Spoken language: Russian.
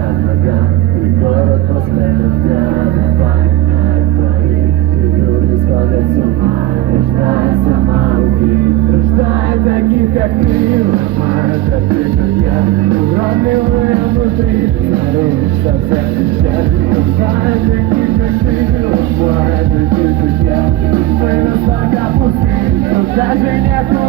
ногам, и город после дождя. Давай от твоих, и люди сходят с ума. Рождай сама убить, рождай таких, как ты. Ломают таких, как я, уронливые внутри. Снаружи совсем сейчас, рождай таких, как ты. Ломают таких, как я, мы настолько пусты, что даже нету